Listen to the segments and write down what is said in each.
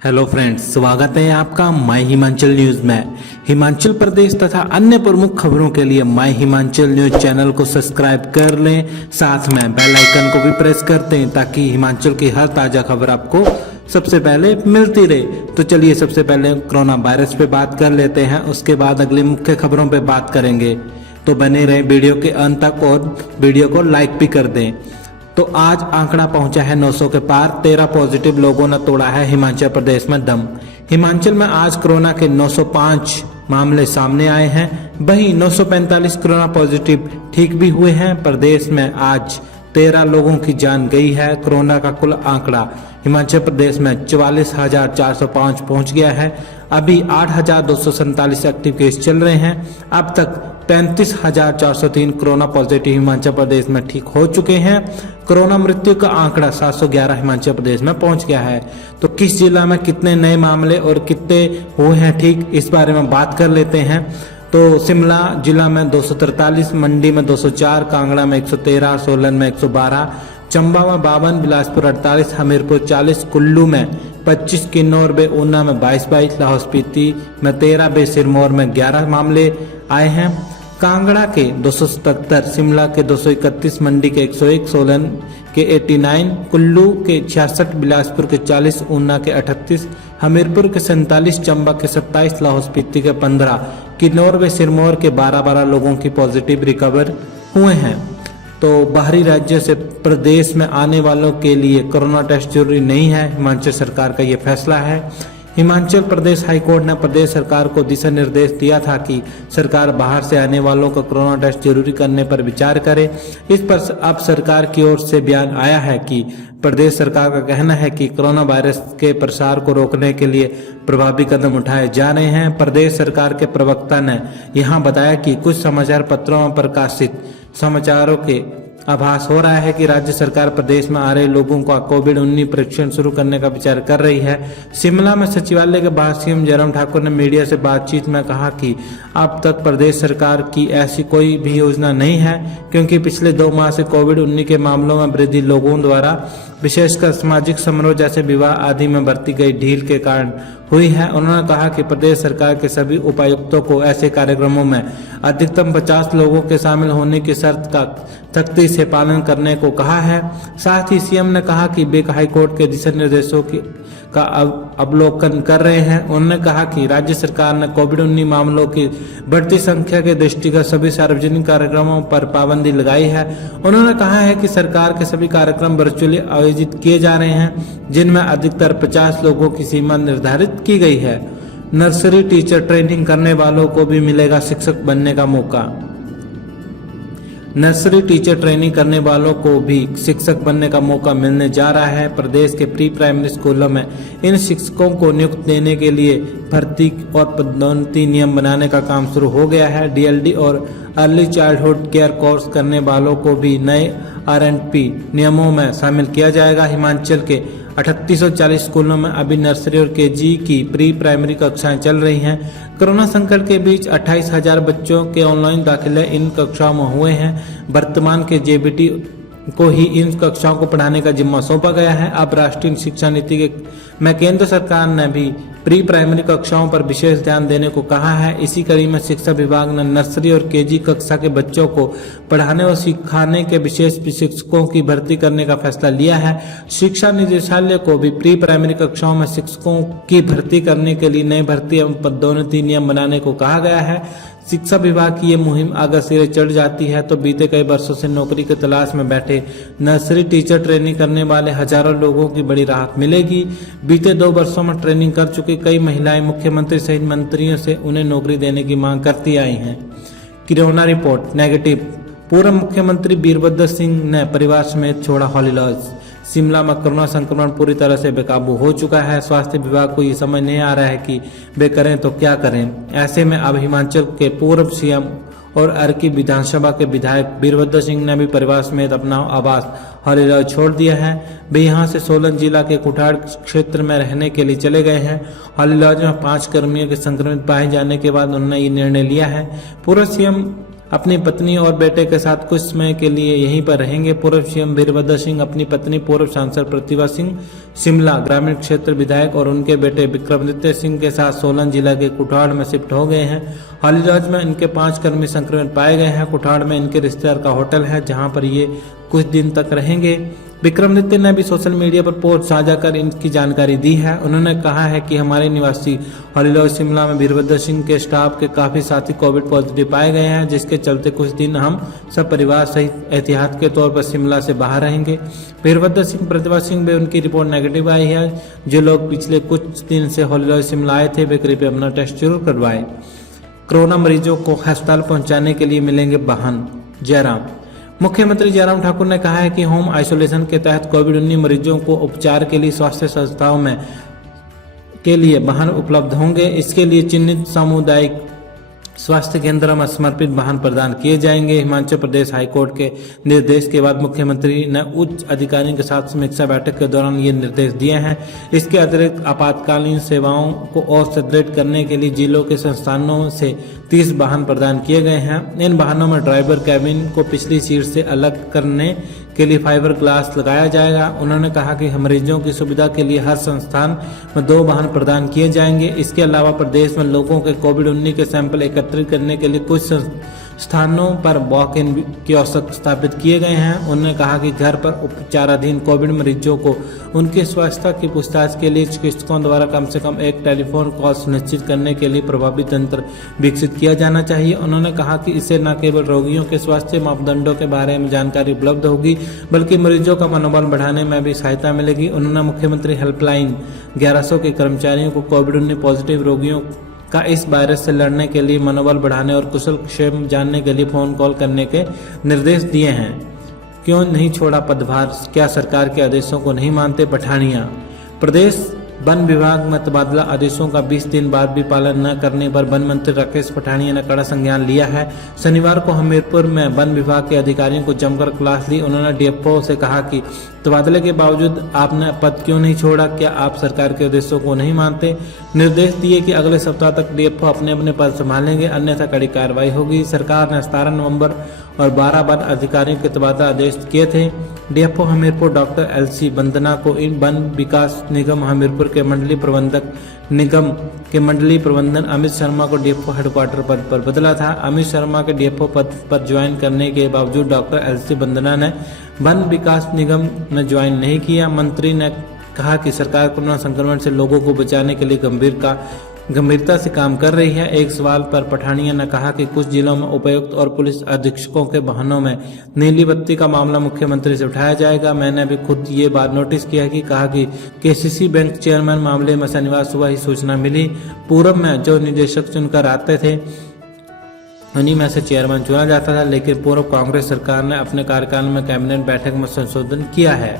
Hello friends, स्वागत है आपका माय हिमाचल न्यूज में। हिमाचल प्रदेश तथा अन्य प्रमुख खबरों के लिए माय हिमाचल न्यूज चैनल को सब्सक्राइब कर लें, साथ में बेल आइकन को भी प्रेस कर दें ताकि हिमाचल की हर ताजा खबर आपको सबसे पहले मिलती रहे। तो चलिए सबसे पहले कोरोना वायरस पे बात कर लेते हैं, उसके बाद अगली मुख्य खबरों पे बात करेंगे। तो बने रहें वीडियो के अंत तक और वीडियो को लाइक भी कर दें। तो आज आंकड़ा पहुंचा है 900 के पार, 13 पॉजिटिव लोगों ने तोड़ा है हिमाचल प्रदेश में दम। हिमाचल में आज कोरोना के 905 मामले सामने आए हैं, वहीं 945 कोरोना पॉजिटिव ठीक भी हुए हैं। प्रदेश में आज 13 लोगों की जान गई है। कोरोना का कुल आंकड़ा हिमाचल प्रदेश में 44,405 पहुंच गया है। अभी 8,247 एक्टिव केस चल रहे हैं। अब तक 35,403 कोरोना पॉजिटिव हिमाचल प्रदेश में ठीक हो चुके हैं। कोरोना मृत्यु का आंकड़ा 711 हिमाचल प्रदेश में पहुंच गया है। तो किस जिला में कितने नए मामले और कितने हुए हैं ठीक, इस बारे में बात कर लेते हैं। तो शिमला जिला में 243, मंडी में 204, कांगड़ा में 113, सोलन में 112, चंबा में 52, बिलासपुर 48, हमीरपुर 40, कुल्लू में 25, किन्नौर में ऊना में 22, लाहौल स्पीति में 13, सिरमौर में 11 मामले आए हैं। कांगड़ा के 277, शिमला के 231, मंडी के 101, सोलन के 89, कुल्लू के 66, बिलासपुर के 40, ऊना के 38, हमीरपुर के 47, चंबा के 27, लाहौल स्पीति के 15, किन्नौर व सिरमौर के 12 लोगों की पॉजिटिव रिकवर हुए हैं। तो बाहरी राज्यों से प्रदेश में आने वालों के लिए कोरोना टेस्ट जरूरी नहीं है, हिमाचल सरकार का ये फैसला है। हिमाचल प्रदेश हाईकोर्ट ने प्रदेश सरकार को दिशा निर्देश दिया था कि सरकार बाहर से आने वालों का कोरोना टेस्ट जरूरी करने पर विचार करे। इस पर अब सरकार की ओर से बयान आया है कि प्रदेश सरकार का कहना है कि कोरोना वायरस के प्रसार को रोकने के लिए प्रभावी कदम उठाए जा रहे हैं। प्रदेश सरकार के प्रवक्ता ने यहां बताया कि कुछ समाचार पत्रों में प्रकाशित समाचारों के आभास हो रहा है कि राज्य सरकार प्रदेश में आ रहे लोगों का कोविड-19 परीक्षण शुरू करने का विचार कर रही है। शिमला में सचिवालय के बाहर सीएम जयराम ठाकुर ने मीडिया से बातचीत में कहा कि अब तक प्रदेश सरकार की ऐसी कोई भी योजना नहीं है, क्योंकि पिछले 2 माह से कोविड-19 के मामलों में वृद्धि लोगों द्वारा विशेषकर सामाजिक समारोह जैसे विवाह आदि में बरती गई ढील के कारण हुई है। उन्होंने कहा कि प्रदेश सरकार के सभी उपायुक्तों को ऐसे कार्यक्रमों में अधिकतम 50 लोगों के शामिल होने की शर्त का सख्ती से पालन करने को कहा है। साथ ही सीएम ने कहा कि वे हाईकोर्ट के दिशा निर्देशों का अवलोकन कर रहे हैं। उन्होंने कहा कि राज्य सरकार ने कोविड-19 मामलों की बढ़ती संख्या के दृष्टिगत सभी सार्वजनिक कार्यक्रमों पर पाबंदी लगाई है। उन्होंने कहा है कि सरकार के सभी कार्यक्रम वर्चुअली आयोजित किए जा रहे हैं, जिनमें अधिकतर 50 लोगों की सीमा निर्धारित की गई है। नर्सरी टीचर ट्रेनिंग करने वालों को भी मिलेगा शिक्षक बनने का मौका। नर्सरी टीचर ट्रेनिंग करने वालों को भी शिक्षक बनने का मौका मिलने जा रहा है। प्रदेश के प्री प्राइमरी स्कूलों में इन शिक्षकों को नियुक्त देने के लिए भर्ती और पदोन्नति नियम बनाने का काम शुरू हो गया है। डीएलडी और अर्ली चाइल्डहुड केयर कोर्स करने वालों को भी नए आरएनपी नियमों में शामिल किया जाएगा। हिमाचल के 3840 स्कूलों में अभी नर्सरी और केजी की प्री प्राइमरी कक्षाएं चल रही हैं। कोरोना संकट के बीच 28,000 बच्चों के ऑनलाइन दाखिले इन कक्षाओं में हुए हैं। वर्तमान के जेबीटी को ही इन कक्षाओं को पढ़ाने का जिम्मा सौंपा गया है। अब राष्ट्रीय शिक्षा नीति में केंद्र सरकार ने भी प्री प्राइमरी कक्षाओं पर विशेष ध्यान देने को कहा है। इसी कड़ी में शिक्षा विभाग ने नर्सरी और केजी कक्षा के बच्चों को पढ़ाने और सिखाने के विशेष शिक्षकों की भर्ती करने का फैसला लिया है। शिक्षा निदेशालय को भी प्री प्राइमरी कक्षाओं में शिक्षकों की भर्ती करने के लिए नए भर्ती एवं पदोन्नति नियम बनाने को कहा गया है। शिक्षा विभाग की ये मुहिम अगर सिरे चढ़ जाती है तो बीते कई वर्षों से नौकरी की तलाश में बैठे नर्सरी टीचर ट्रेनिंग करने वाले हजारों लोगों की बड़ी राहत मिलेगी। बीते 2 वर्षों में ट्रेनिंग कर चुकी कई महिलाएं मुख्यमंत्री सहित मंत्रियों से उन्हें नौकरी देने की मांग करती आई हैं। Corona report negative. पूर्व मुख्यमंत्री वीरभद्र सिंह ने परिवार समेत छोड़ा हॉली लॉज। शिमला में कोरोना संक्रमण पूरी तरह से बेकाबू हो चुका है। स्वास्थ्य विभाग को ये समझ नहीं आ रहा है कि वे करें तो क्या करें। ऐसे में अब हिमाचल के पूर्व सीएम और अर्की विधानसभा के विधायक वीरभद्र सिंह ने भी परिवार समेत अपना आवास हॉली लॉज छोड़ दिया है। वे यहां से सोलन जिला के कुठाड़ क्षेत्र में रहने के लिए चले गए हैं। हॉली लॉज में 5 कर्मियों के संक्रमित पाए जाने के बाद उन्होंने ये निर्णय लिया है। पूर्व सीएम अपनी पत्नी और बेटे के साथ कुछ समय के लिए यहीं पर रहेंगे। पूर्व सीएम वीरभद्र सिंह अपनी पत्नी पूर्व सांसद प्रतिभा सिंह, शिमला ग्रामीण क्षेत्र विधायक और उनके बेटे विक्रमादित्य सिंह के साथ सोलन जिला के कुठाड़ में शिफ्ट हो गए हैं। हाल ही में इनके 5 कर्मी संक्रमित पाए गए हैं। कुठाड़ में इनके रिश्तेदार का होटल है, जहां पर ये कुछ दिन तक रहेंगे। विक्रमादित्य ने भी सोशल मीडिया पर पोस्ट साझा कर इनकी जानकारी दी है। उन्होंने कहा है कि हमारे निवासी हॉलीलॉज शिमला में वीरभद्र सिंह के स्टाफ के काफी साथी कोविड पॉजिटिव पाए गए हैं, जिसके चलते कुछ दिन हम सब परिवार सहित एहतियात के तौर पर शिमला से बाहर रहेंगे। वीरभद्र सिंह, प्रतिभा सिंह भी उनकी रिपोर्ट नेगेटिव आई है। जो लोग पिछले कुछ दिन से हॉलीलॉज शिमला आए थे वे कृपया अपना टेस्ट जरूर करवाएं। कोरोना मरीजों को अस्पताल पहुंचाने के लिए मिलेंगे वाहन। जयराम, मुख्यमंत्री जयराम ठाकुर ने कहा है कि होम आइसोलेशन के तहत कोविड-19 मरीजों को उपचार के लिए स्वास्थ्य संस्थाओं में के लिए वाहन उपलब्ध होंगे। इसके लिए चिन्हित सामुदायिक स्वास्थ्य केंद्र में समर्पित वाहन प्रदान किए जाएंगे। हिमाचल प्रदेश हाईकोर्ट के निर्देश के बाद मुख्यमंत्री ने उच्च अधिकारियों के साथ समीक्षा बैठक के दौरान ये निर्देश दिए हैं। इसके अतिरिक्त आपातकालीन सेवाओं को और सुदृढ़ करने के लिए जिलों के संस्थानों से 30 वाहन प्रदान किए गए हैं। इन वाहनों में ड्राइवर कैबिन को पिछली सीट से अलग करने के लिए फाइबर ग्लास लगाया जाएगा। उन्होंने कहा कि मरीजों की सुविधा के लिए हर संस्थान में 2 वाहन प्रदान किए जाएंगे। इसके अलावा प्रदेश में लोगों के कोविड-19 के सैंपल एकत्रित करने के लिए कुछ स्थानों पर वॉक इन कियोस्क स्थापित किए गए हैं। उन्होंने कहा कि घर पर उपचाराधीन कोविड मरीजों को उनके स्वास्थ्य की पूछताछ के लिए चिकित्सकों द्वारा कम से कम एक टेलीफोन कॉल सुनिश्चित करने के लिए प्रभावी तंत्र विकसित किया जाना चाहिए। उन्होंने कहा कि इससे न केवल रोगियों के स्वास्थ्य मापदंडों के बारे में जानकारी उपलब्ध होगी, बल्कि मरीजों का मनोबल बढ़ाने में भी सहायता मिलेगी। उन्होंने मुख्यमंत्री हेल्पलाइन 1100 के कर्मचारियों को कोविड-19 पॉजिटिव रोगियों का इस वायरस से लड़ने के लिए मनोबल बढ़ाने और कुशल क्षेम जानने के लिए फोन कॉल करने के निर्देश दिए हैं। क्यों नहीं छोड़ा पदभार, क्या सरकार के आदेशों को नहीं मानते पठानिया? प्रदेश वन विभाग में तबादला आदेशों का 20 दिन बाद भी पालन न करने पर वन मंत्री राकेश पठानिया ने कड़ा संज्ञान लिया है। शनिवार को हमीरपुर में वन विभाग के अधिकारियों को जमकर क्लास ली। उन्होंने डीएफओ से कहा कि तबादले के बावजूद आपने पद क्यों नहीं छोड़ा? क्या आप सरकार के आदेशों को नहीं मानते? निर्देश दिए कि अगले सप्ताह तक डीएफओ अपने अपने पद संभालेंगे, अन्यथा कड़ी कार्रवाई होगी। सरकार ने 17 नवंबर और 12 वन अधिकारियों के तबादला आदेश किए थे। डीएफओ हमीरपुर डॉक्टर एलसी वंदना को इन वन विकास निगम हमीरपुर के मंडलीय प्रबंधक निगम के मंडलीय प्रबंधन अमित शर्मा को डीएफओ हेडक्वार्टर पद पर बदला था। अमित शर्मा के डीएफओ पद पर ज्वाइन करने के बावजूद डॉक्टर एलसी वंदना ने वन विकास निगम में ज्वाइन नहीं किया। मंत्री ने कहा कि सरकार कोरोना संक्रमण से लोगों को बचाने के लिए गंभीरता से काम कर रही है। एक सवाल पर पठानिया ने कहा कि कुछ जिलों में उपायुक्त और पुलिस अधीक्षकों के वाहनों में नीली बत्ती का मामला मुख्यमंत्री से उठाया जाएगा। मैंने भी खुद ये बात नोटिस किया कि कहा कि केसीसी बैंक चेयरमैन मामले में शनिवार सुबह ही सूचना मिली। पूर्व में जो निदेशक चुनकर आते थे उन्हीं में से चेयरमैन चुना जाता था, लेकिन पूर्व कांग्रेस सरकार ने अपने कार्यकाल में कैबिनेट बैठक में संशोधन किया है।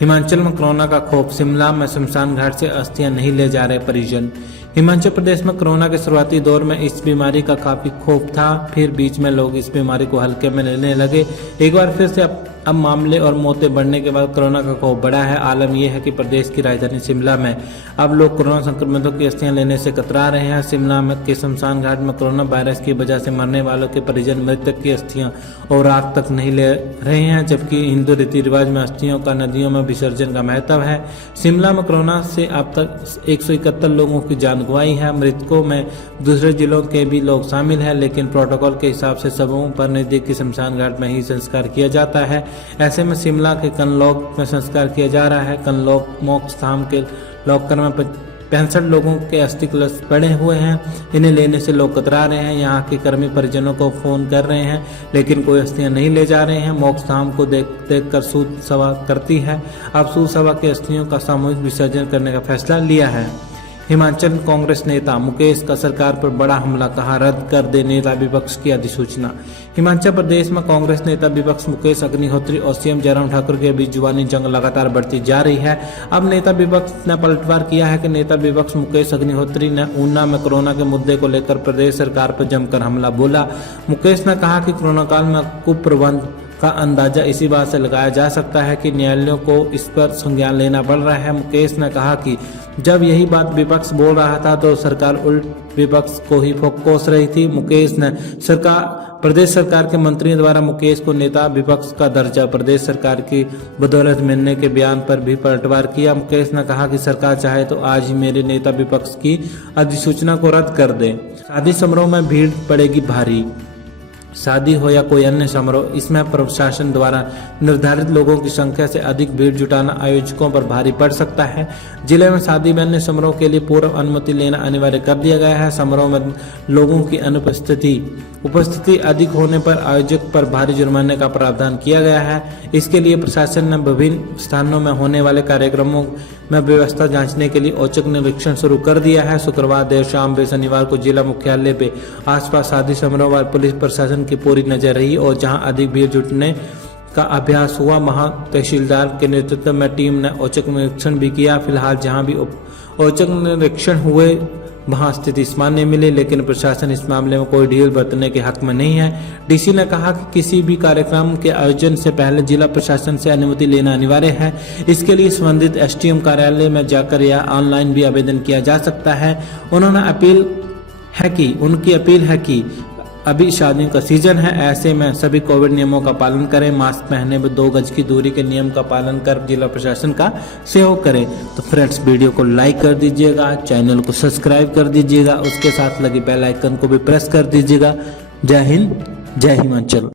हिमाचल में कोरोना का खौफ, शिमला में शमशान घाट से अस्थियां नहीं ले जा रहे परिजन। हिमाचल प्रदेश में कोरोना के शुरुआती दौर में इस बीमारी का काफी खौफ था, फिर बीच में लोग इस बीमारी को हल्के में लेने लगे। एक बार फिर से अब मामले और मौतें बढ़ने के बाद कोरोना का खौफ बढ़ा है। आलम यह है कि प्रदेश की राजधानी शिमला में अब लोग कोरोना संक्रमितों की अस्थियां लेने से कतरा रहे हैं। शिमला में के शमशान घाट में कोरोना वायरस की वजह से मरने वालों के परिजन मृतक की अस्थियां और रात तक नहीं ले रहे हैं, जबकि हिंदू रीति रिवाज में अस्थियों का नदियों में विसर्जन का महत्व है। शिमला में कोरोना से अब तक 171 लोगों की जान गंवाई है। मृतकों में दूसरे जिलों के भी लोग शामिल हैं, लेकिन प्रोटोकॉल के हिसाब से सबों पर नजदीकी शमशान घाट में ही संस्कार किया जाता है। ऐसे में शिमला के कनलौक में संस्कार किया जा रहा है। कनलौक मोक्ष धाम के लॉकर में 65 लोगों के अस्थि कलश पड़े हुए हैं। इन्हें लेने से लोग कतरा रहे हैं। यहाँ के कर्मी परिजनों को फोन कर रहे हैं, लेकिन कोई अस्थियां नहीं ले जा रहे हैं। मोक्ष धाम को देख कर सूद सभा करती है। अब सूद सभा के अस्थियों का सामूहिक विसर्जन करने का फैसला लिया है। हिमाचल कांग्रेस नेता मुकेश का सरकार पर बड़ा हमला, कहा रद्द कर दे नेता विपक्ष की अधिसूचना। हिमाचल प्रदेश में कांग्रेस नेता विपक्ष मुकेश अग्निहोत्री और सीएम जयराम ठाकुर के बीच जुबानी जंग लगातार बढ़ती जा रही है। अब नेता विपक्ष ने पलटवार किया है कि नेता विपक्ष मुकेश अग्निहोत्री ने ऊना में कोरोना के मुद्दे को लेकर प्रदेश सरकार पर जमकर हमला बोला। मुकेश ने कहा कि कोरोना काल में कुप्रबंध का अंदाजा इसी बात से लगाया जा सकता है कि न्यायालयों को इस पर संज्ञान लेना पड़ रहा है। मुकेश ने कहा कि जब यही बात विपक्ष बोल रहा था तो सरकार उल्ट विपक्ष को ही कोस रही थी। मुकेश ने प्रदेश सरकार के मंत्रियों द्वारा मुकेश को नेता विपक्ष का दर्जा प्रदेश सरकार की बदौलत मिलने के बयान पर भी पलटवार किया। मुकेश ने कहा कि सरकार चाहे तो आज ही मेरे नेता विपक्ष की अधिसूचना को रद्द कर दे। शादी समारोह में भीड़ पड़ेगी भारी। शादी हो या कोई अन्य समारोह, इसमें प्रशासन द्वारा निर्धारित लोगों की संख्या से अधिक भीड़ जुटाना आयोजकों पर भारी पड़ सकता है। जिले में शादी में अन्य समारोह के लिए पूर्व अनुमति लेना अनिवार्य कर दिया गया है। समारोह में लोगों की उपस्थिति अधिक होने पर आयोजक पर भारी जुर्माने का प्रावधान किया गया है। इसके लिए प्रशासन ने विभिन्न स्थानों में होने वाले कार्यक्रमों में व्यवस्था जांचने के लिए औचक निरीक्षण शुरू कर दिया है। शुक्रवार देर शाम व शनिवार को जिला मुख्यालय पे आसपास शादी समारोह पर पुलिस प्रशासन की पूरी नजर रही और जहां अधिक भीड़ जुटने का अभ्यास हुआ वहां तहसीलदार के नेतृत्व में टीम ने औचक निरीक्षण भी किया। फिलहाल जहां भी औचक निरीक्षण हुए वहां स्थिति सामान्य मिली, लेकिन प्रशासन इस मामले में कोई ढील बरतने के हक में नहीं है। डीसी ने कहा कि किसी भी कार्यक्रम के आयोजन से पहले जिला प्रशासन से अनुमति लेना अनिवार्य है। इसके लिए संबंधित एसडीएम कार्यालय में जाकर या ऑनलाइन भी आवेदन किया जा सकता है। उनकी अपील है कि अभी शादियों का सीजन है, ऐसे में सभी कोविड नियमों का पालन करें, मास्क पहने व 2 गज की दूरी के नियम का पालन कर जिला प्रशासन का सहयोग करें। तो फ्रेंड्स, वीडियो को लाइक कर दीजिएगा, चैनल को सब्सक्राइब कर दीजिएगा, उसके साथ लगे बेल आइकन को भी प्रेस कर दीजिएगा। जय हिंद, जय हिमाचल।